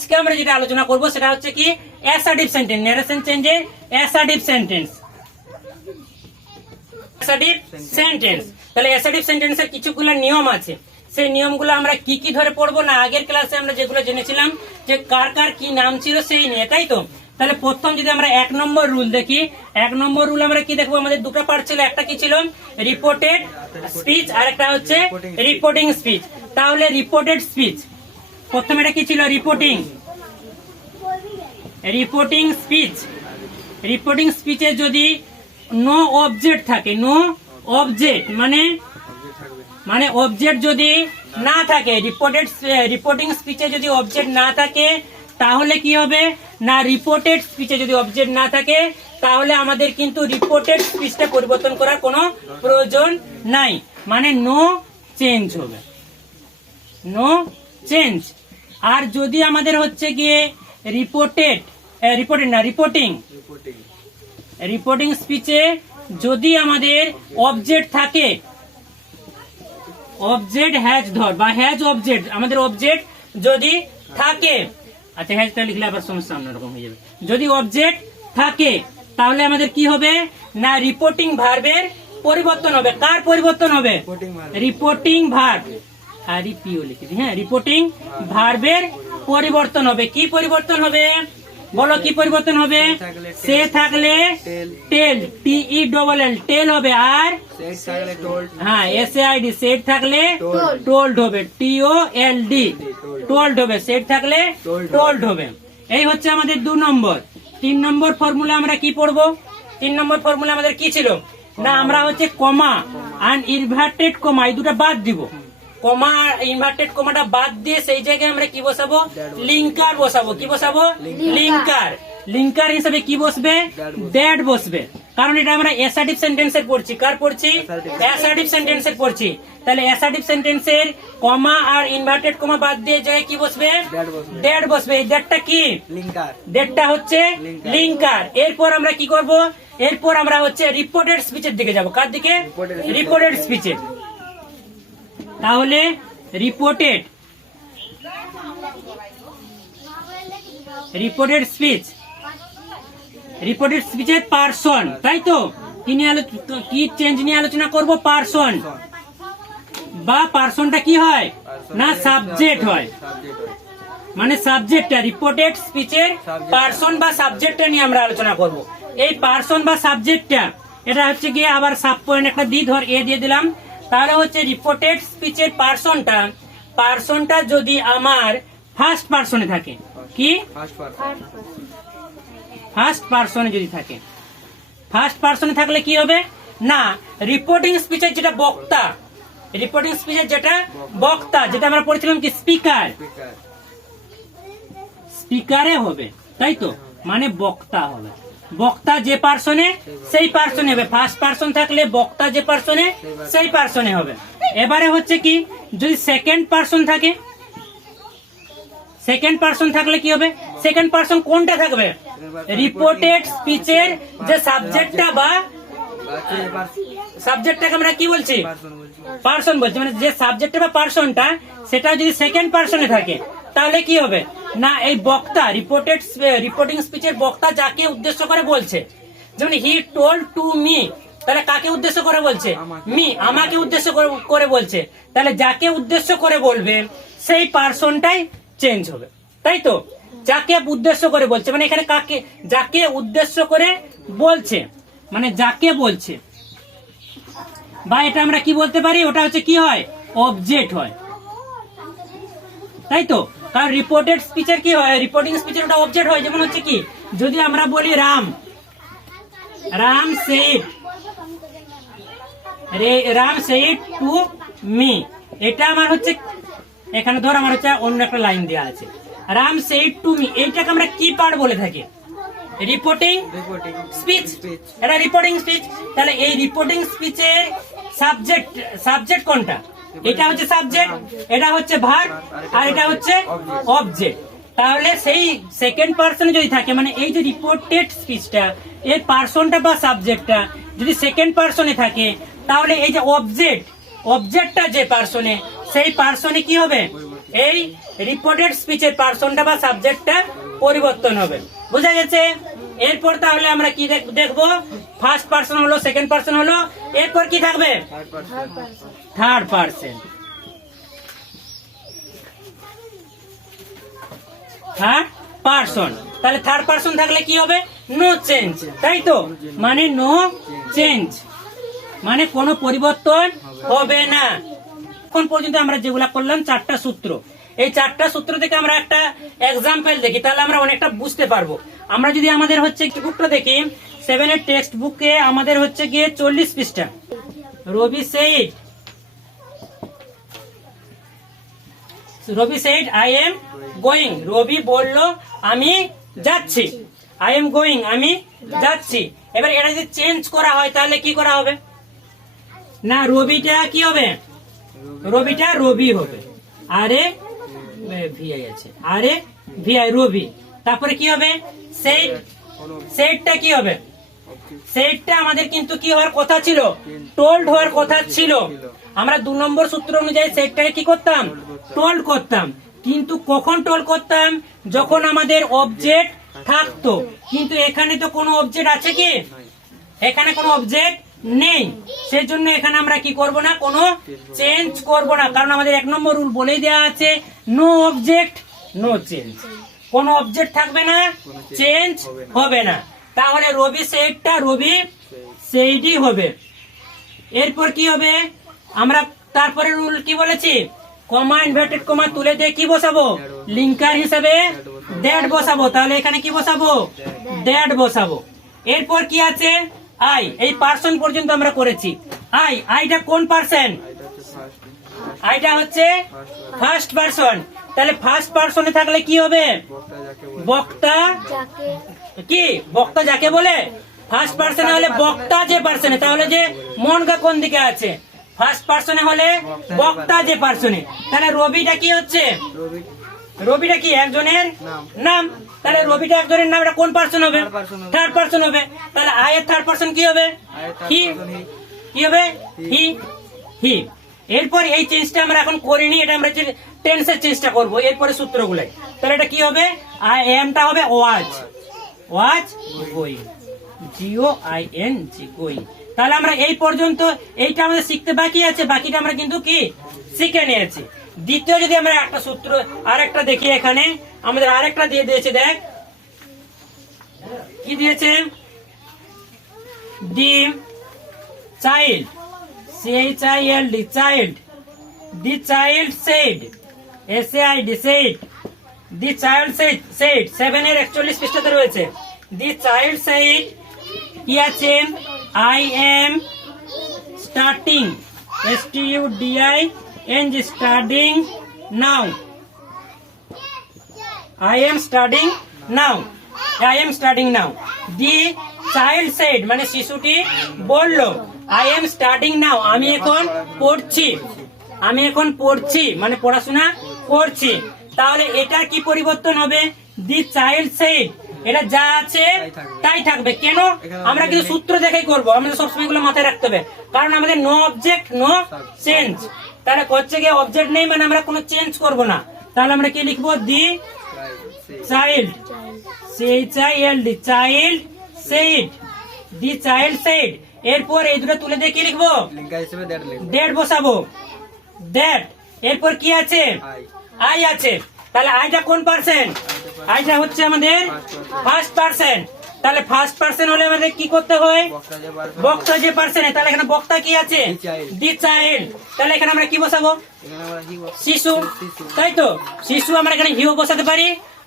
আজকে আমরা যেটা আলোচনা করব সেটা হচ্ছে কি অ্যাসার্টিভ সেন্টেন্স, নারেশন চেঞ্জে অ্যাসার্টিভ সেন্টেন্স। অ্যাসার্টিভ সেন্টেন্স, তাহলে অ্যাসার্টিভ সেন্টেন্সের কিছুগুলো নিয়ম আছে। সেই নিয়মগুলো আমরা কি কি ধরে পড়বো না আগের ক্লাসে আমরা যেগুলো জেনেছিলাম যে কার কার কি নাম ছিল সেই নিয়ে, তাই তো। তাহলে প্রথম যদি আমরা 1 নম্বর রুল দেখি, 1 নম্বর রুল আমরা কি দেখবো, আমাদের দুটো পার্ট ছিল, একটা কি ছিল রিপোর্টেড স্পিচ আর একটা হচ্ছে রিপোর্টিং স্পিচ। তাহলে রিপোর্টেড স্পিচ প্রথমে এটা কি ছিল, রিপোর্টিং স্পিচ। রিপোর্টিং স্পিচে যদি নো অবজেক্ট থাকে, নো অবজেক্ট মানে অবজেক্ট যদি না থাকে, রিপোর্টিং স্পিচে যদি অবজেক্ট না থাকে তাহলে কি হবে না, রিপোর্টেড স্পিচে যদি অবজেক্ট না থাকে তাহলে আমাদের কিন্তু রিপোর্টেড স্পিচটা পরিবর্তন করার কোনো প্রয়োজন নাই, মানে নো চেঞ্জ হবে, নো চেঞ্জ। আর যদি আমাদের হচ্ছে গিয়ে রিপোর্টিং স্পিচে যদি আমাদের অবজেক্ট থাকে, অবজেক্ট হ্যাজ ধর বা হ্যাজ অবজেক্ট, আমাদের অবজেক্ট যদি থাকে, আচ্ছা হ্যাজটা লিখলে আবার সমস্যা অন্যরকম হয়ে যাবে। যদি অবজেক্ট থাকে তাহলে আমাদের কি হবে না, রিপোর্টিং ভার্বের পরিবর্তন হবে। কার পরিবর্তন হবে, রিপোর্টিং ভার্ব, আর পিও লিখেছি, হ্যাঁ, রিপোর্টিং ভার্বের পরিবর্তন হবে। কি পরিবর্তন হবে বলো, কি পরিবর্তন হবে, সে থাকলে টেল, TELL টেল হবে, আর হ্যাঁ SAID সেড থাকলে টোল্ড হবে, TOLD টোল্ড হবে, সেড থাকলে টোল্ড হবে। এই হচ্ছে আমাদের 2 নম্বর। 3 নম্বর ফর্মুলা আমরা কি পড়বো, 3 নম্বর ফর্মুলা আমাদের কি ছিল না, আমরা হচ্ছে কমা আর ইনভার্টেড কমা এই দুটো বাদ দিব, কমা ইনভার্টেড কমাটা বাদ দিয়ে সেই জায়গায় আমরা কি বসাবো, লিঙ্কার বসাবো। কি বসাবো, লিঙ্কার। লিঙ্কার হিসেবে কি বসবে, দ্যাট বসবে, কারণ এটা আমরা অ্যাসার্টিভ সেন্টেন্সের পড়ছি। কার পড়ছি, অ্যাসার্টিভ সেন্টেন্সের পড়ছি। তাহলে অ্যাসার্টিভ সেন্টেন্সের কমা আর ইনভার্টেড কমা বাদ দিয়ে জায়গায় কি বসবে, দ্যাট বসবে। এই দ্যাটটা কি, দ্যাটটা হচ্ছে লিঙ্কার। এরপর আমরা কি করব, এরপর আমরা হচ্ছে রিপোর্টেড স্পিচের দিকে যাব। কার দিকে, রিপোর্টেড স্পিচের। তাহলে রিপোর্টেড স্পিচ, রিপোর্টেড স্পিচের পারসন, তাই তো। কি চেঞ্জ নিয়ে আলোচনা করব, পারসন বা পারসনটা কি হয় না, সাবজেক্ট হয়, মানে সাবজেক্টটা, রিপোর্টেড স্পিচের পারসন বা সাবজেক্টটা নিয়ে আমরা আলোচনা করব। এই পারসন বা সাবজেক্টটা এটা হচ্ছে গিয়ে আবার সাব পয়েন্ট একটা ধর এ দিয়ে দিলাম। তাহলে হচ্ছে রিপোর্টেড স্পিচের পারসনটা যদি আমার ফার্স্ট পারসনে থাকে, কি ফার্স্ট পারসনে যদি থাকে, ফার্স্ট পারসনে থাকলে কি হবে না, রিপোর্টিং স্পিচের যেটা বক্তা, রিপোর্টিং স্পিচের যেটা বক্তা, যেটা আমরা পড়েছিলাম কি স্পিকারে হবে, তাই তো, মানে বক্তা হবে। বক্তা যে পার্সনে সেই পার্সনে হবে, ফার্স্ট পার্সন থাকলে বক্তা যে পার্সনে সেই পার্সনে হবে। এবারে হচ্ছে কি, যদি সেকেন্ড পার্সন থাকে, সেকেন্ড পার্সন থাকলে কি হবে, সেকেন্ড পার্সন কোনটা থাকবে, রিপোর্টেড স্পিচের যে সাবজেক্টটা বা সাবজেক্টটাকে আমরা কি বলছি, পার্সন বলছি, মানে যে সাবজেক্টটা বা পার্সনটা সেটা যদি সেকেন্ড পার্সনে থাকে তাহলে কি হবে না, এই বক্তা রিপোর্টিং স্পিচের বক্তা যাকে উদ্দেশ্য করে বলছে, যেমন হি টোল্ড টু মি, তাহলে কাকে উদ্দেশ্য করে বলছে, মি, আমাকে উদ্দেশ্য করে বলছে। তাহলে যাকে উদ্দেশ্য করে বলবে সেই পার্সনটাই চেঞ্জ হবে, তাই তো। যাকে উদ্দেশ্য করে বলছে মানে এখানে কাকে, যাকে উদ্দেশ্য করে বলছে মানে যাকে বলছে, বা এটা আমরা কি বলতে পারি, ওটা হচ্ছে কি হয়, অবজেক্ট হয়, তাই তো। কারণ রিপোর্টেড স্পিচের কি হয়, রিপোর্টিং স্পিচের ওটা অবজেক্ট হয়। যেমন হচ্ছে কি, যদি আমরা বলি রাম সেড টু মি, এটা আমার হচ্ছে, এখানে ধর আমার হচ্ছে অন্য একটা লাইন দেওয়া আছে, রাম সেড টু মি, এইটাকে আমরা কি পার্ট বলে থাকি, রিপোর্টিং স্পিচ, এটা রিপোর্টিং স্পিচ। তাহলে এই রিপোর্টিং স্পিচের সাবজেক্ট কোনটা, এটা হচ্ছে সাবজেক্ট, এটা হচ্ছে ভার্ব, আর এটা হচ্ছে অবজেক্ট। তাহলে সেই সেকেন্ড পার্সনে যদি থাকে, মানে এই যে রিপোর্টেড স্পিচটা, এর পার্সনটা বা সাবজেক্টটা যদি সেকেন্ড পার্সনে থাকে, তাহলে এই যে অবজেক্টটা যে পার্সনে, সেই পার্সনে কি হবে, এই রিপোর্টেড স্পিচের পার্সনটা বা সাবজেক্টটা পরিবর্তন হবে। বুঝা গেছে? এরপর তাহলে আমরা কি দেখবো, ফার্স্ট পার্সন হলো, সেকেন্ড পার্সন হলো, এরপর কি থাকবে, থার্ড পার্সন। থার্ড পার্সন, তাহলে থার্ড পার্সন থাকলে কি হবে, নো চেঞ্জ, তাই তো, মানে নো চেঞ্জ মানে কোনো পরিবর্তন হবে না। এখন পর্যন্ত আমরা যেগুলা করলাম 4টা সূত্র, এই 4টা সূত্র থেকে আমরা একটা এক্সাম্পল দেখি, তাহলে আমরা অনেকটা বুঝতে পারবো। আমরা যদি আমাদের হচ্ছে বুকটা দেখি, 7 এর টেক্সট বুকে আমাদের হচ্ছে গিয়ে 40 পৃষ্ঠা। রবি সেড আই এম গোয়িং, রবি বলল আমি যাচ্ছি, আই এম গোয়িং আমি যাচ্ছি। এবার এটা যদি চেঞ্জ করা হয় তাহলে কি করা হবে, না রবিটা কি হবে, রবিটা রবি হবে, আরে ভিআই আছে, আরে ভিআই রবি, তারপরে কি হবে, সেটটা কি হবে, সেটটা আমাদের কিন্তু কি হওয়ার কথা ছিল, টোল্ড হওয়ার কথা ছিল। আমরা 2 নম্বর সূত্র অনুযায়ী সেটটাকে কি করতাম, টোল্ড করতাম। কিন্তু কখন টোল্ড করতাম, যখন আমাদের অবজেক্ট থাকতো। কিন্তু এখানে তো কোনো অবজেক্ট আছে কি, এখানে কোনো অবজেক্ট নেই, সেজন্য এখানে আমরা কি করব না, কোনো চেঞ্জ করব না, কারণ আমাদের 1 নম্বর রুল বলেই দেওয়া আছে, নো অবজেক্ট নো চেঞ্জ, কোন অবজেক্ট থাকবে না, চেঞ্জ হবে না। তাহলে রবি সেটটা রবি সেইডই হবে। এরপর কি হবে, আমরা তারপরে রুল কি বলেছি, কমা ইনভার্টেড কমা তুলে দিয়ে কি বসাবো, লিঙ্কার হিসেবে দ্যাট বসাবো, তাহলে এখানে কি বসাবো, দ্যাট বসাবো। এরপর কি আছে, আই, এই পার্সন পর্যন্ত আমরা করেছি। আইটা কোন পার্সন, আইটা হচ্ছে ফার্স্ট পার্সন, তাহলে ফার্স্ট পার্সনে থাকলে কি হবে, বক্তা, কি বক্তা যাকে বলে, ফার্স্ট পার্সনে হলে বক্তা যে পার্সনে, তাহলে যে মনগা কোন দিকে আছে, ফার্স্ট পার্সনে হলে বক্তা যে পার্সনে, তাহলে রবিটা কি হচ্ছে, রবিটা কি একজনের নাম, তাহলে রবিটা একজনের নাম, এটা কোন পার্সন হবে, থার্ড পার্সন হবে। তাহলে আই এর থার্ড পার্সন কি হবে, হি, কি হবে, হি। এরপর এই চেঞ্জটা আমরা এখন করিনি, এটা আমরা টেন্সের চেঞ্জটা করবো এরপরে সূত্রগুলাই। তাহলে এটা কি হবে, আই এমটা হবে ওয়াজ গোয়িং, GOING গোয়িং। তাহলে আমরা এই পর্যন্ত এইটা আমাদের শিখতে বাকি আছে, বাকিটা আমরা কিন্তু কি শিখে নিয়েছি। দ্বিতীয় যদি আমরা একটা সূত্র আরেকটা দেখি, এখানে আমাদের আরেকটা দিয়ে দিয়েছে, দেখ কি দিয়েছে, the child, CHILD child, the child said, SAID said, the child said 7 এর 41 পৃষ্ঠাতে রয়েছে। দি চাইল্ড সেড কি আছে, I am starting, STUDING starting now, I am studying now, I am studying now. The child said মানে শিশুটি বলল, I am studying now আমি এখন পড়ছি, আমি এখন পড়ছি মানে পড়াশোনা করছি। তাহলে এটা কি পরিবর্তন হবে, the child said, এটা যা আছে তাই থাকবে। কেন, আমরা কিন্তু সূত্র দেখেই করবো, আমাদের সবসময় এগুলো মাথায় রাখতে হবে, কারণ আমাদের নো অবজেক্ট নো চেঞ্জ। তাহলে হচ্ছে গিয়ে অবজেক্ট নেই মানে আমরা কোনো চেঞ্জ করব না, তাহলে আমরা কি লিখবো, the child, CHILD child said, the child said. এরপর এই দুটো তুলে দিয়ে কি লিখবো, দ্যাট বসাবো, দ্যাট। এরপর কি আছে, আই আছে, তাহলে আইটা কোন পার্সন, আইটা হচ্ছে আমাদের ফার্স্ট পার্সন। তাহলে ফার্স্ট পার্সন হলে আমাদের কি করতে হয়, বক্তা যে পার্সন, তাহলে এখানে বক্তা কি আছে, দি চাইল্ড, তাহলে এখানে আমরা কি বসাবো, শিশু, তাই তো, শিশু আমরা এখানে হিও বসাতে পারি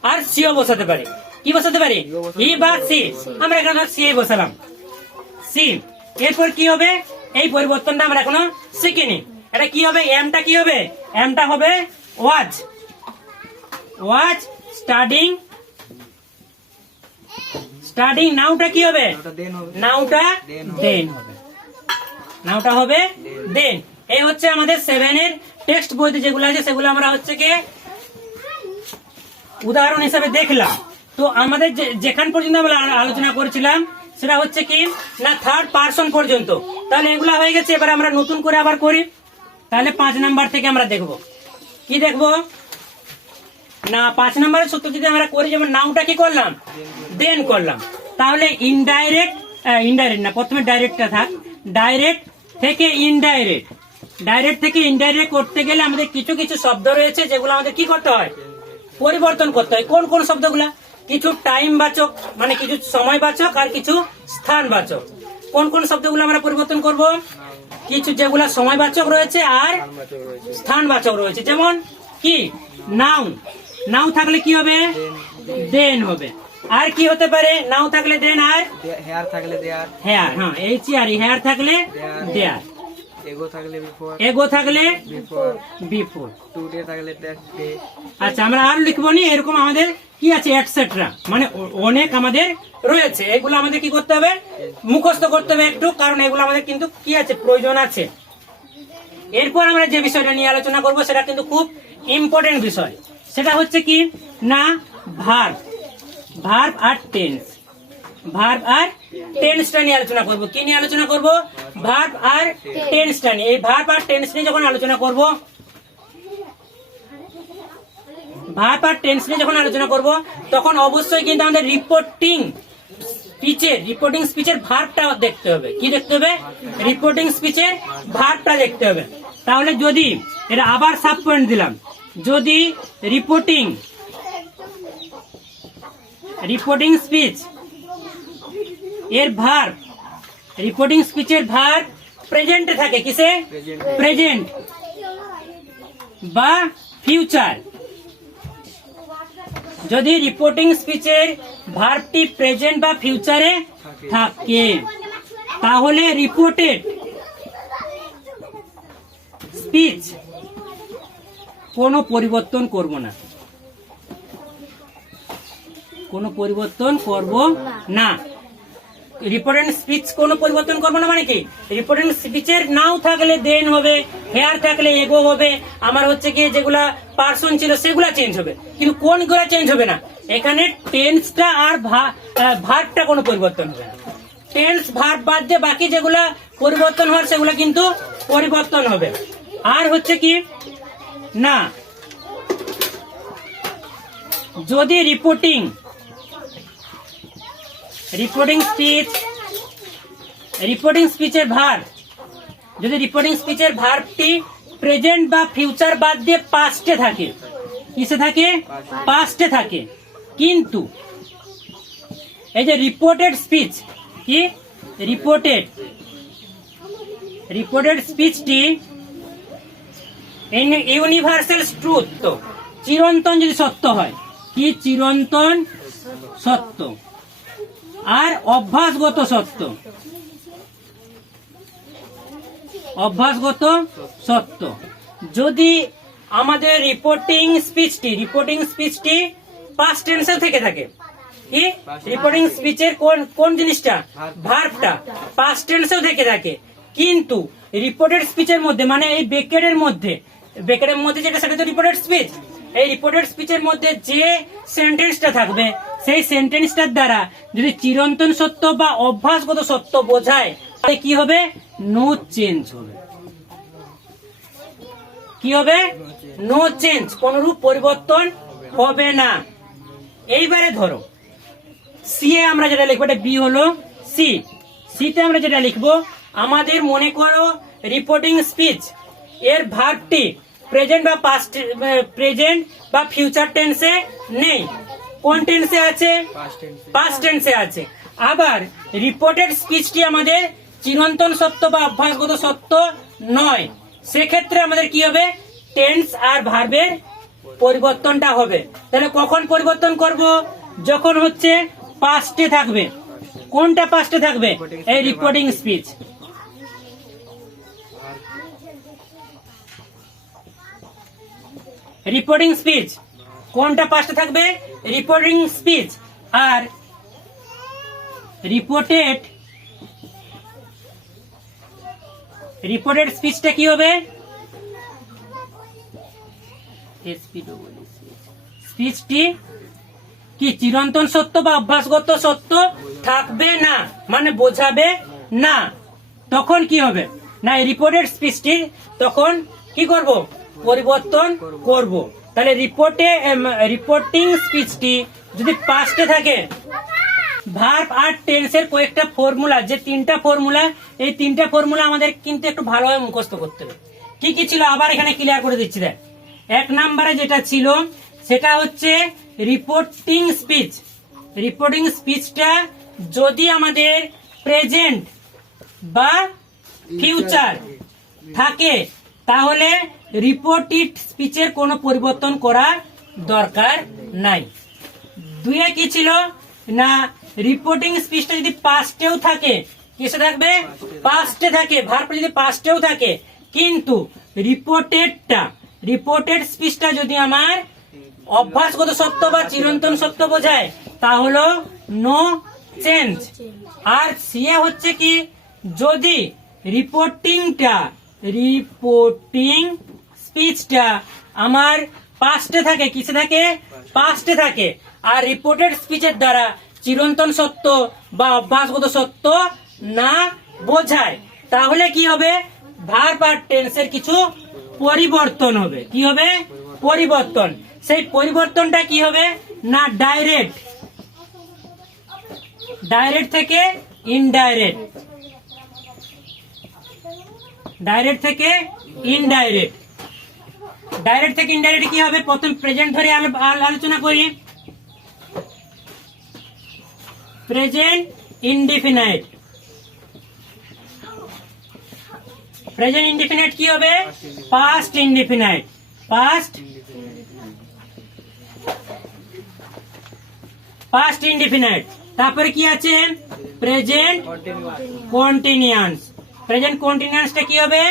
আর সিও বসাতে পারি, কি বসাতে পারি, হি বা সি, আমরা এখানে সি বসালাম, সি। এরপর কি হবে, এই পরিবর্তনটা আমরা এখনো শিখিনি, এটা কি হবে, এমটা কি হবে, এমটা হবে ওয়াজ স্টাডিং, নাউটা কি হবে, নাউটা দেন হবে, নাউটা হবে দেন। এই হচ্ছে আমাদের 7 এর টেক্সট বইতে যেগুলো আছে সেগুলো আমরা হচ্ছে কি উদাহরণ হিসেবে দেখলাম। তো আমাদের যেখান পর্যন্ত আমরা আলোচনা করেছিলাম সেটা হচ্ছে কি না থার্ড পার্সন পর্যন্ত। তাহলে এগুলা হয়ে গেছে, এবার আমরা নতুন করে আবার করি। তাহলে 5 নাম্বার থেকে আমরা দেখব, কি দেখব, না 5 নম্বরের সূত্র যদি আমরা করি, যেমন নাউটা কি করলাম, দেন করলাম, তাহলে ইনডাইরেক্ট না, প্রথমে ডাইরেক্টটা থাক, ডাইরেক্ট থেকে ইনডাইরেক্ট করতে গেলে আমাদের কিছু কিছু শব্দ রয়েছে যেগুলো আমাদের কি করতে হয়, পরিবর্তন করতে হয়। কোন কোন শব্দগুলা? কিছু টাইম বাচক মানে কিছু সময় বাচক আর কিছু স্থান বাচক। কোন কোন শব্দগুলো আমরা পরিবর্তন করব? কিছু যেগুলা সময় বাচক রয়েছে আর স্থান বাচক রয়েছে। যেমন কি নাও থাকলে কি হবে, দেন হবে। আর কি হতে পারে, নাও থাকলে দেন, আর হেয়ার থাকলে দেয়ার, হেয়ার, হ্যাঁ এইচ আর হেয়ার থাকলে দেয়ার, এগো থাকলে বিফোর, এগো থাকলে বিফোর, টুডে থাকলে ডে। আচ্ছা, আমরা আর লিখবো নি, এরকম আমাদের কি আছে এটসেট্রা, মানে অনেক আমাদের রয়েছে। এগুলো আমাদের কি করতে হবে, মুখস্থ করতে হবে একটু, কারণ এগুলো আমাদের কিন্তু কি আছে, প্রয়োজন আছে। এরপর আমরা যে বিষয়টা নিয়ে আলোচনা করব সেটা কিন্তু খুব ইম্পর্টেন্ট বিষয়। সেটা হচ্ছে কি না, ভার্ব আর টেন্সটা নিয়ে আলোচনা করব। কি নিয়ে আলোচনা করব? ভার্ব আর টেন্সটা নিয়ে। এই ভার্ব আর টেন্স নিয়ে যখন আলোচনা করব, তখন অবশ্যই কিন্তু আমাদের রিপোর্টিং স্পিচের ভার্বটা দেখতে হবে। কি দেখতে হবে? রিপোর্টিং স্পিচের ভার্বটা দেখতে হবে। তাহলে যদি এটা আবার সাব পয়েন্ট দিলাম, যদি রিপোর্টিং স্পিচ এর ভার্ব, রিপোর্টিং স্পিচের ভার্ব প্রেজেন্টে থাকে, কিসে? প্রেজেন্ট বা ফিউচার। যদি রিপোর্টিং স্পিচের ভার্বটি প্রেজেন্ট বা ফিউচারে থাকে, তাহলে রিপোর্টেড স্পিচ কোনো পরিবর্তন করব না, রিপোর্টেড স্পিচ কোনো পরিবর্তন করবো না। মানে কি, রিপোর্টেড স্পিচের নাও থাকলে দেন হবে, হেয়ার থাকলে এগো হবে, আমার হচ্ছে কি যেগুলা পার্সন ছিল সেগুলা চেঞ্জ হবে, কিন্তু কোনগুলা চেঞ্জ হবে না। এখানে টেন্সটা আর ভার্বটা কোনো পরিবর্তন হবে না। টেন্স ভার্ব বাদ দিয়ে বাকি যেগুলা পরিবর্তন হওয়ার সেগুলা কিন্তু পরিবর্তন হবে। আর হচ্ছে কি না, যদি রিপোর্টিং স্পিচের ভার্বটি প্রেজেন্ট বা ফিউচার বাদ দিয়ে পাস্টে থাকে, কিসে থাকে? পাস্টে থাকে। কিন্তু এই যে রিপোর্টেড স্পিচ, কি রিপোর্টেড স্পিচটি ইউনিভার্সাল ট্রুথ, তো চিরন্তন যদি সত্য হয়, কি চিরন্তন সত্য, আর অভ্যাসগত সত্য। যদি আমাদের রিপোর্টিং স্পিচটি পাস্ট টেন্সে থেকে থাকে, কি রিপোর্টিং স্পিচের কোন জিনিসটা, ভার্বটা পাস্ট টেন্সেও থেকে থাকে, কিন্তু রিপোর্টেড স্পিচের মধ্যে মানে এই ব্র্যাকেটের মধ্যে যেটা সেটা তো রিপোর্টেড স্পিচ, এই রিপোর্টেড স্পিচের মধ্যে যে সেন্টেন্সটা থাকবে সেই সেন্টেন্সটার দ্বারা যদি চিরন্তন সত্য বা অভ্যাসগত সত্য বোঝায়, তাহলে কি হবে? নো চেঞ্জ হবে। কি হবে? নো চেঞ্জ, কোনরূপ পরিবর্তন হবে না। এইবারে ধরো সি এ আমরা যেটা লিখবো, এটা বি হলো সি তে আমরা যেটা লিখবো, আমাদের মনে করো রিপোর্টিং স্পিচ এর ভার্বটি প্রেজেন্ট বা ফিউচার টেন্সে নেই, কোন টেন্সে আছে? পাস্ট টেন্সে আছে। আবার রিপোর্টেড স্পিচটি আমাদের চিরন্তন সত্য বা অভ্যাসগত সত্য নয়, সেক্ষেত্রে আমাদের কি হবে? টেন্স আর ভার্বের পরিবর্তনটা হবে। তাহলে কখন পরিবর্তন করব? যখন হচ্ছে পাস্টে থাকবে। কোনটা পাস্টে থাকবে? এই রিপোর্টিং স্পিচ। রিপোর্টিং স্পিচ কোনটা পাস্টে থাকবে? Reporting speech. আর রিপোর্টেড স্পিচটা কি হবে? স্পিচটি কি চিরন্তন সত্য বা অভ্যাসগত সত্য থাকবে না, মানে বোঝাবে না। তখন কি হবে না, রিপোর্টেড স্পিচটি তখন কি করব? পরিবর্তন করব। তাহলে রিপোর্টিং স্পিচটি যদি পাস্টে থাকে, ভার্ব আর টেন্সের কয়েকটা ফর্মুলা, যে তিনটা ফর্মুলা, এই তিনটা ফর্মুলা আমাদের কিন্তু একটু ভালোভাবে মুখস্থ করতে হবে। কি কি ছিল আবার এখানে ক্লিয়ার করে দিচ্ছি। দেখ, 1 নম্বরে যেটা ছিল সেটা হচ্ছে রিপোর্টিং স্পিচ। রিপোর্টিং স্পিচটা যদি আমাদের প্রেজেন্ট বা ফিউচার থাকে তাহলে রিপোর্টেড স্পিচের কোনো পরিবর্তন করা দরকার নাই। 2 কি ছিল না, রিপোর্টিং স্পিচটা যদি পাস্টেও থাকে, কিসে থাকবে? পাস্টে থাকে। ভার্বটা যদি পাস্টেও থাকে, কিন্তু রিপোর্টেড স্পিচটা যদি আমার অভ্যাসগত সত্য বা চিরন্তন সত্য বোঝায় তাহলে নো চেঞ্জ। আর সিএ হচ্ছে কি, যদি রিপোর্টিং স্পিচটা আমার পাস্টে থাকে, কিসে থাকে? পাস্টে থাকে, আর রিপোর্টেড স্পিচের দ্বারা চিরন্তন সত্য বা অভ্যাসগত সত্য না বোঝায়, তাহলে কি হবে? ভার্ব আর টেন্সের কিছু পরিবর্তন হবে। কি হবে? পরিবর্তন। সেই পরিবর্তনটা কি হবে না, ডাইরেক্ট থেকে ইনডাইরেক্ট, ডাইরেক্ট থেকে ইনডাইরেক্ট। ডাইরেক্ট থেকে ইনডাইরেক্ট কি হবে? প্রথম প্রেজেন্ট ধরে আলোচনা করি। Present indefinite. প্রেজেন্ট ইনডিফিনাইট কি হবে? Past indefinite. Past indefinite. তারপরে কি আছে? Present continuous. প্রেজেন্ট কন্টিনিউয়াসটা কি হবে?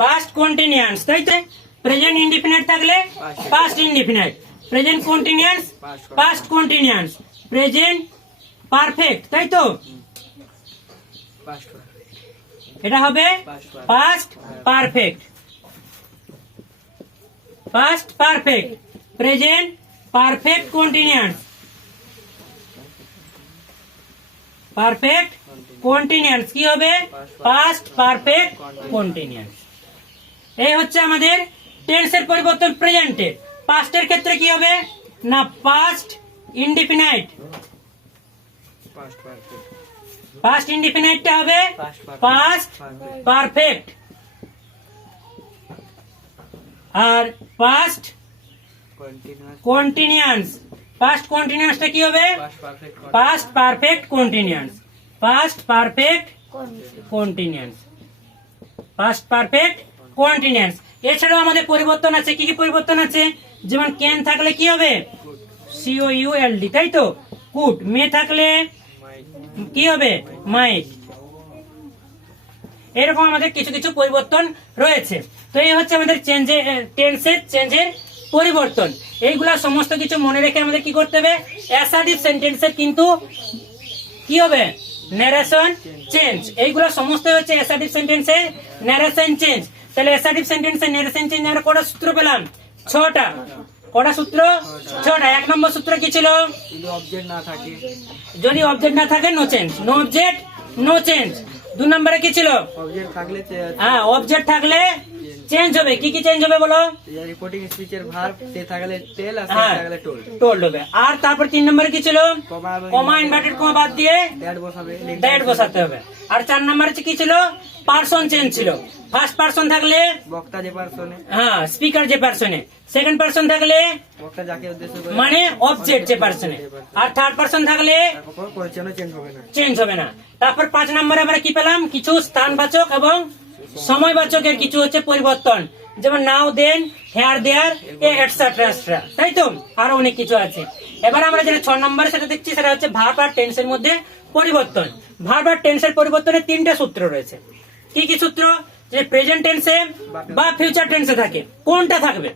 পাস্ট কন্টিনিউয়াস, তাই তো? প্রেজেন্ট ইনডিফিনাইট থাকলে past indefinite, present continuous past continuous, present perfect, তাই তো? এটা হবে past perfect. Past perfect, present perfect continuous, perfect continuous কি হবে? Past perfect continuous. এই হচ্ছে আমাদের টেন্সের পরিবর্তন প্রেজেন্টে। পাস্টের ক্ষেত্রে কি হবে না, পাস্ট ইনডিফিনাইট। পাস্ট ইনডিফিনাইটটা হবে পাস্ট পারফেক্ট, আর পাস্ট কন্টিনিউয়াস। পাস্ট কন্টিনিউয়াসটা কি হবে? Past perfect continuous. Past perfect continuous, past perfect continuous. এছাড়াও আমাদের পরিবর্তন আছে। কি কি পরিবর্তন আছে? যেমন ক্যান থাকলে কি হবে? COULD, তাই তো? কুড। মে থাকলে কি হবে? মাইট। এরকম আমাদের কিছু কিছু পরিবর্তন রয়েছে। তো এই হচ্ছে আমাদের টেন্সের পরিবর্তন। এইগুলা সমস্ত কিছু মনে রেখে আমাদের কি করতে হবে? অ্যাসার্টিভ সেন্টেন্সের কিন্তু কি হবে? Narration change. এইগুলা সমস্ত হচ্ছে অ্যাসার্টিভ সেন্টেন্সের ন্যারেশন চেঞ্জ। তাহলে অ্যাসার্টিভ সেন্টেন্সের ন্যারেশন চেঞ্জ আমরা কটা সূত্র পেলাম? 6টা। কটা সূত্র? 6টা। 1 নম্বর সূত্র কি ছিল? যদি অবজেক্ট না থাকে no change, no object no change. 2 নম্বরে কি ছিল? হ্যাঁ, অবজেক্ট থাকলে চেঞ্জ হবে। কি কি চেঞ্জ হবে বলো? রিপোর্টিং স্পিচের ভার্ব সে থাকলে টেল, আর সে হ্যাঁ, থাকলে টোল্ড হবে। আর তারপর 3 নম্বরে কি ছিল? কমা ইনভার্টেড কমা বাদ দিয়ে দ্যাট বসাতে হবে। আর 4 নম্বরে কি ছিল? পারসন চেঞ্জ ছিল। ফার্স্ট পারসন থাকলে বক্তা যে পারসনে, হ্যাঁ স্পিকার যে পারসনে, সেকেন্ড পারসন থাকলে বক্তা যাকে উদ্দেশ্য করে মানে অবজেক্ট যে পারসনে, আর থার্ড পারসন থাকলে তারপর পরিচয় চেঞ্জ হবে না। তারপর 5 নম্বরে আমরা কি পেলাম? কিছু স্থানবাচক এবং সময়বাচকের কিছু হচ্ছে পরিবর্তন, যেমন নাও দেন, হেয়ার দেয়ার, এটসেট্রা, তাই তো? আরো অনেক কিছু আছে। এবার আমরা যেটা 6 নম্বরে সেটা দেখছি, সেটা হচ্ছে ভার্ব আর টেন্সের মধ্যে পরিবর্তন। ভার্ব আর টেন্সের পরিবর্তনের 3টা সূত্র রয়েছে। কি কি সূত্র? যে প্রেজেন্ট টেন্সে বা ফিউচার টেন্সে থাকে কোনটা থাকবে?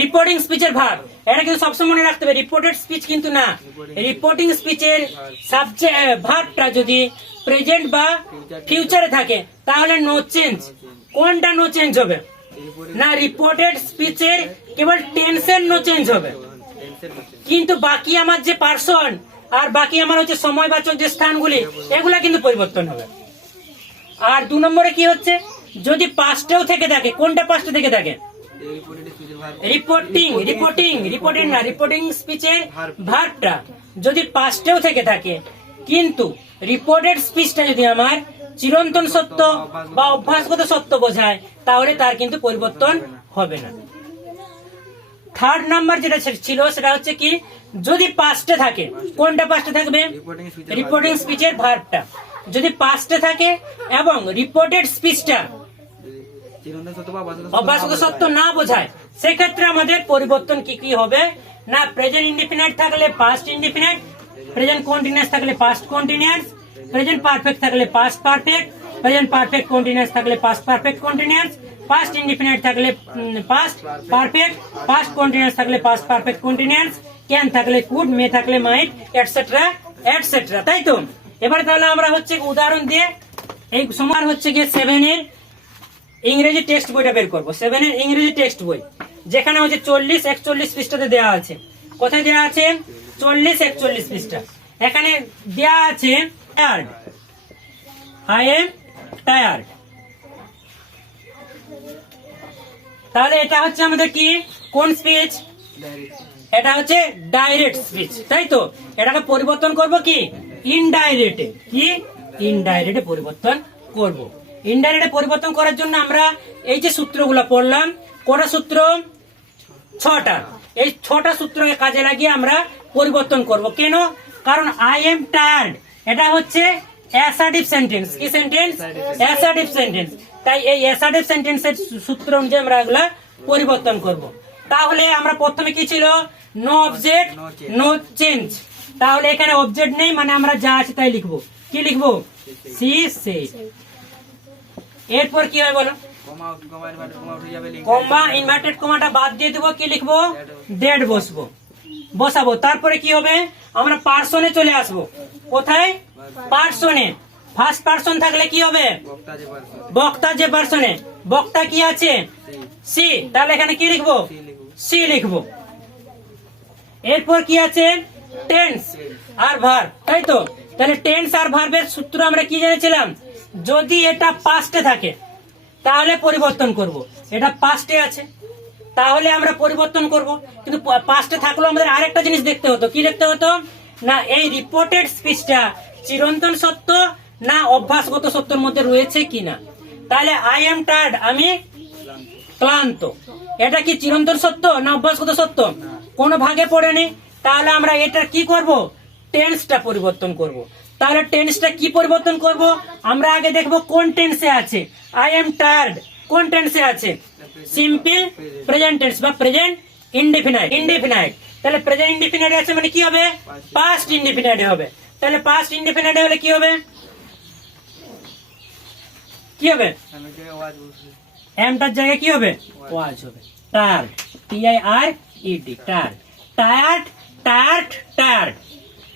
রিপোর্টিং স্পিচের ভার্ব। এটা কিন্তু সবসময় মনে রাখতে হবে। রিপোর্টেড স্পিচ কিন্তু না, রিপোর্টিং স্পিচের সাবজেক্ট ভার্বটা যদি প্রেজেন্ট বা ফিউচারে থাকে তাহলে নো চেঞ্জ। কোনটা নো চেঞ্জ হবে না? রিপোর্টেড স্পিচের কেবল টেন্সের নো চেঞ্জ হবে, কিন্তু বাকি আমার যে পার্সন আর বাকি আমার হচ্ছে সময়বাচক যে স্থানগুলি, এগুলা কিন্তু পরিবর্তন হবে। আর 2 নম্বরে কি হচ্ছে? যদি পাস্টেও থেকে থাকে, কোনটা পাস্টে থেকে থাকে? রিপোর্টিং স্পিচের ভার্ব রিপোর্টিং স্পিচের ভার্বটা যদি পাস্টেও থেকে থাকে, কিন্তু রিপোর্টেড স্পিচটা যদি আমার চিরন্তন সত্য বা অভ্যাসগত সত্য বোঝায়, তাহলে তার কিন্তু পরিবর্তন হবে না। থার্ড নাম্বার যেটা ছিল সেটা হচ্ছে কি, যদি পাস্টে থাকে, কোনটা পাস্টে থাকবে? রিপোর্টিং স্পিচের ভার্বটা যদি পাস্টে থাকে এবং রিপোর্টেড স্পিচটা চিরন্তন সত্য বা অভ্যাসগত সত্য না বোঝায়, সেক্ষেত্রে আমাদের পরিবর্তন কি কি হবে না, প্রেজেন্ট ইনডিফিনাইট থাকলে পাস্ট ইনডিফিনাইট, প্রেজেন্ট কন্টিনিউয়াস থাকলে পাস্ট কন্টিনিউয়াস, প্রেজেন্ট পারফেক্ট থাকলে past perfect, present perfect continuous থাকলে past perfect continuous, past indefinite থাকলে পাস্ট পারফেক্ট, পাস্ট কন্টিনিউয়াস থাকলে পাস্ট পারফেক্ট কন্টিনিউয়াস, ক্যান থাকলে কুড, মে থাকলে মাইট, এটসেট্রা এটসেট্রা। তাই তো? এবারে তাহলে আমরা হচ্ছে উদাহরণ দিয়ে এই সমান হচ্ছে গিয়ে 7 এর ইংরেজি টেক্সট বইটা বের করবো। 7 এর ইংরেজি টেক্সট বই, যেখানে হচ্ছে 40-41 পৃষ্ঠাতে দেওয়া আছে। কোথায় দেওয়া আছে? 40-41 পৃষ্ঠা। এখানে দেওয়া আছে টায়ার্ড, আই এম টায়ার্ড। তাহলে এটা হচ্ছে আমাদের কি, কোন স্পিচ? এটা হচ্ছে ডাইরেক্ট স্পিচ, তাই তো? এটাকে পরিবর্তন করব কি, ইনডাইরেক্টে। কি ইনডাইরেক্টে পরিবর্তন করব। ইনডাইরেক্টে পরিবর্তন করার জন্য আমরা এই যে সূত্রগুলো পড়লাম, কোটা সূত্র 6টা, এই 6টা সূত্রকে কাজে লাগিয়ে আমরা পরিবর্তন করব। কেন? কারণ আই এম টায়ার্ড এটা হচ্ছে অ্যাসার্টিভ সেন্টেন্স। কি সেন্টেন্স? Assertive sentence. তাই এই অ্যাসার্টিভ সেন্টেন্সের সূত্র অনুযায়ী আমরা এগুলা পরিবর্তন করব। তাহলে আমরা প্রথমে কি ছিল, নো অবজেক্ট নো চেঞ্জ। তাহলে এখানে অবজেক্ট নেই, মানে আমরা যা আছে তাই লিখবো। কি লিখবো? She said. এরপর কি হয় বলো? কমা ইনভার্টেড কমাটা বাদ দিয়ে দেবো, কি লিখবো? ডেড বসাবো। তারপরে কি হবে? আমরা পার্সনে চলে আসবো। কোথায়? পার্সনে। ফার্স্ট পার্সন থাকলে কি হবে? বক্তা যে পার্সনে, বক্তা কি আছে? সি। তাহলে এখানে কি লিখবো? সি লিখবো। এরপর কি আছে? টেন্স আর ভার্ব, তাই তো? তাহলে টেন্স আর ভার্বের সূত্র আমরা কি জেনেছিলাম? যদি এটা পাস্টে থাকে তাহলে পরিবর্তন করব। এটা পাস্টে আছে তাহলে আমরা পরিবর্তন করব, কিন্তু পাস্টে থাকলেও আমাদের আরেকটা জিনিস দেখতে হতো। কি দেখতে হতো না, এই রিপোর্টেড স্পিচটা চিরন্তন সত্য না অভ্যাসগত সত্যের মধ্যে রয়েছে কিনা। তাহলে আই এম টায়ার্ড আমি ক্লান্ত, এটা কি চিরন্তন সত্য না অভ্যাসগত সত্য? কোনো ভাগে পড়েনি। তাহলে আমরা এটা কি করব? টেন্সটা পরিবর্তন করব। তাহলে টেন্সটা কি পরিবর্তন করব? আমরা আগে দেখব কোন টেন্সে আছে। আই এম টায়ার্ড কোন টেন্সে আছে? সিম্পল প্রেজেন্ট টেন্স বা প্রেজেন্ট ইনডিফিনাইট। তাহলে প্রেজেন্ট ইনডিফিনাইট আছে মানে কি হবে? পাস্ট ইনডিফিনাইট হবে। তাহলে পাস্ট ইনডিফিনাইট হলে কি হবে? কি হবে? এমটার জায়গায় কি হবে? ওয়াজ হবে। Tired, TIRED, tired. Tired tired tired,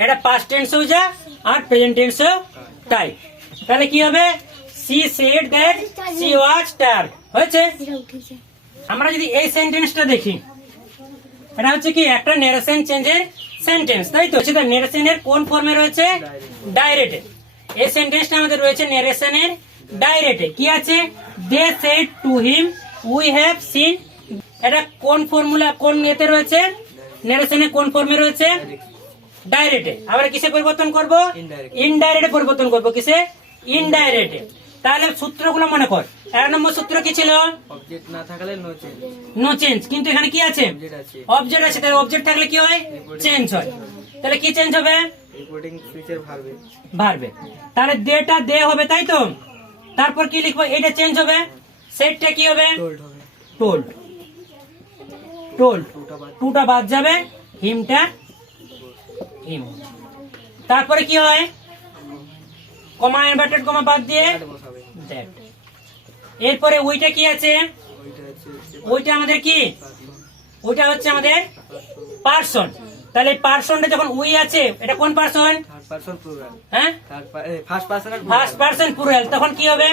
এটা পাস্ট টেন্সও যা আর প্রেজেন্ট টেন্সও তাই। তাহলে কি হবে? She said that C was tired. হয়েছে? আমরা যদি এই সেন্টেন্সটা দেখি, এটা হচ্ছে কি একটা নেরেশন চেঞ্জের সেন্টেন্স, তাই তো? সেটা নেরেশনের কোন ফর্মে রয়েছে? ডাইরেক্টে। এই সেন্টেন্সটা আমাদের রয়েছে নেরেশনের ডাইরেক্টে। কি আছে? They said to him we have seen. এটা কোন ফর্মুলা, কোন এতে রয়েছে? নেরেশনের কোন ফর্মে রয়েছে? ডাইরেক্টে। আমরা কিসে পরিবর্তন করব? ইনডাইরেক্টে পরিবর্তন করব। কিসে? ইনডাইরেক্টে। তাহলে সূত্রগুলো মনে কর। 1 নম্বর সূত্র কি ছিল? অবজেক্ট না থাকলে নো চেঞ্জ। কিন্তু এখানে কি আছে? অবজেক্ট আছে। তাহলে অবজেক্ট থাকলে কি হয়? চেঞ্জ হয়। তাহলে কি চেঞ্জ হবে? রিপোর্টিং স্পিচের ভার্বে। তাহলে দেটা দে হবে, তাই তো? তারপর কি লিখবো? এটা চেঞ্জ হবে। সেটটা কি হবে? টোল্ড। টুটা বাদ যাবে, হিমটা হিম। তারপরে কি হয়? কমা ইনভার্টেড কমা বাদ দিয়ে দ্যাট। এরপরে ওইটা কি আছে? ওইটা আমাদের কি? ওইটা হচ্ছে আমাদের পার্সন। তাহলে পার্সনটা যখন উই আছে, এটা কোন পার্সন? হ্যাঁ, ফার্স্ট পার্সন প্লুরাল। তখন কি হবে?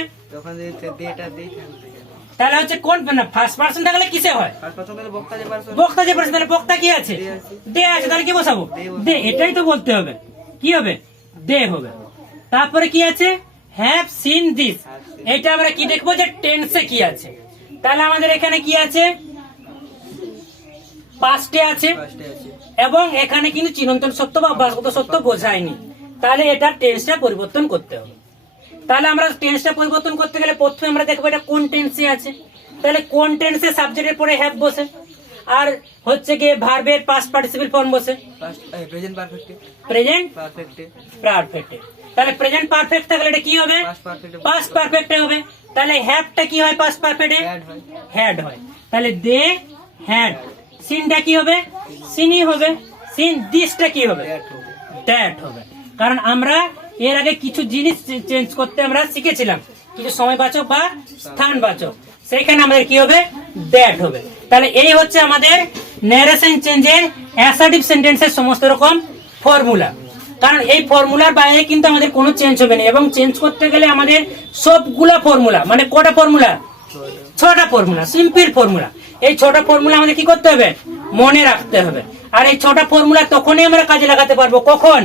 তাহলে হচ্ছে কোন না ফার্স্ট পার্সন থাকলে কিসে হয়? বক্তা যে পার্সন। তাহলে বক্তা কি আছে? দে আছে। তাহলে কি বসাবো? দে। এটাই তো বলতে হবে। কি হবে? দে হবে। তারপরে কি আছে? হ্যাভ সিন দিস, এটা আমরা কি দেখবো যে টেন্সে কি আছে। তাহলে আমাদের এখানে কি আছে, পাস্টে আছে, ফার্স্টে আছে। এবং এখানে কিন্তু চিরন্তন সত্য বা অভ্যাসগত সত্য বোঝায়নি। তাহলে এটা টেন্সটা পরিবর্তন করতে হবে। তাহলে আমরা টেন্সটা পরিবর্তন করতে গেলে প্রথমে আমরা দেখবো এটা কোন টেন্সে আছে। তাহলে কোন টেন্সে সাবজেক্টের পরে হ্যাভ বসে, আর হচ্ছে গিয়ে ভার্বের পাস্ট পার্টিসিপল ফর্ম বসে ফার্স্ট প্রেজেন্ট পারফেক্টে, প্রেজেন্ট পারফেক্টে, পারফেক্টে। তাহলে প্রেজেন্ট পারফেক্ট থাকলে এটা কি হবে, পাস্ট পারফেক্টে, পাস্ট পারফেক্টে হবে। তাহলে হ্যাভটা কি হয় পাস্ট পারফেক্টে, হ্যাড হয়, হ্যাড হয়। তাহলে দে হ্যাড, সিনটা কি হবে, সিনই হবে। সিন দিসটা কি হবে, দ্যাট হবে। দ্যাট হবে। কারণ আমরা এর আগে কিছু জিনিস চেঞ্জ করতে আমরা শিখেছিলাম, কিছু সময়বাচক বা স্থানবাচক, সেইখানে আমাদের কি হবে, দ্যাট হবে। তাহলে এই হচ্ছে আমাদের ন্যারেশন চেঞ্জের অ্যাসার্টিভ সেন্টেন্সের সমস্ত রকম ফর্মুলা। কারণ এই ফর্মুলার বাইরে কিন্তু আমাদের কোনো চেঞ্জ হবে না, এবং চেঞ্জ করতে গেলে আমাদের সবগুলা ফর্মুলা, মানে কটা ফর্মুলা, 6টা ফর্মুলা, সিম্পল ফর্মুলা। এই 6টা ফর্মুলা আমাদের কি করতে হবে, মনে রাখতে হবে। আর এই 6টা ফর্মুলা তখনই আমরা কাজে লাগাতে পারবো, কখন,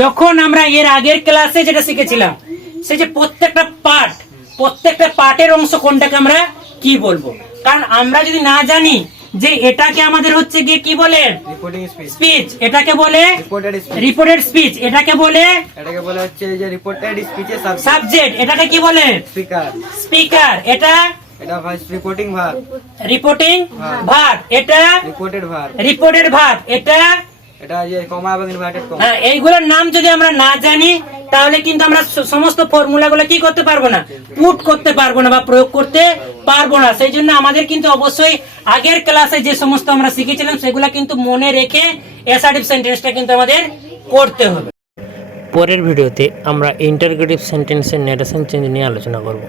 যখন আমরা এর আগের ক্লাসে যেটা শিখেছিলাম, সে যে প্রত্যেকটা পার্টের অংশ কোনটাকে আমরা কি বলবো। কারণ আমরা যদি না জানি যে এটাকে আমাদের হচ্ছে গিয়ে কি বলে, রিপোর্টিং স্পিচ, স্পিচ, এটাকে বলে রিপোর্টেড স্পিচ, রিপোর্টেড স্পিচ, এটাকে বলে এটাকে বলা হচ্ছে যে রিপোর্টেড স্পিচের সাবজেক্ট, এটাকে কি বলে স্পিকার, স্পিকার, এটা এটা verb, reporting verb, reporting verb, এটা রিপোর্টেড ভার্ব, রিপোর্টেড ভার্ব, এটা এটা যে কমা এবং ইনভার্টেড কমা। হ্যাঁ, এইগুলোর নাম যদি আমরা না জানি তাহলে কিন্তু আমরা সমস্ত ফর্মুলা গুলো কি করতে পারবো না, পুট করতে পারবো না বা প্রয়োগ করতে পারবো না। সেই জন্য আমাদের কিন্তু অবশ্যই আগের ক্লাসে যে সমস্ত আমরা শিখেছিলাম সেগুলা কিন্তু মনে রেখে অ্যাসার্টিভ সেন্টেন্সটা কিন্তু আমাদের করতে হবে। পরের ভিডিওতে আমরা ইন্টারগ্রেটিভ সেন্টেন্সের ন্যারেশন চেঞ্জ নিয়ে আলোচনা করব।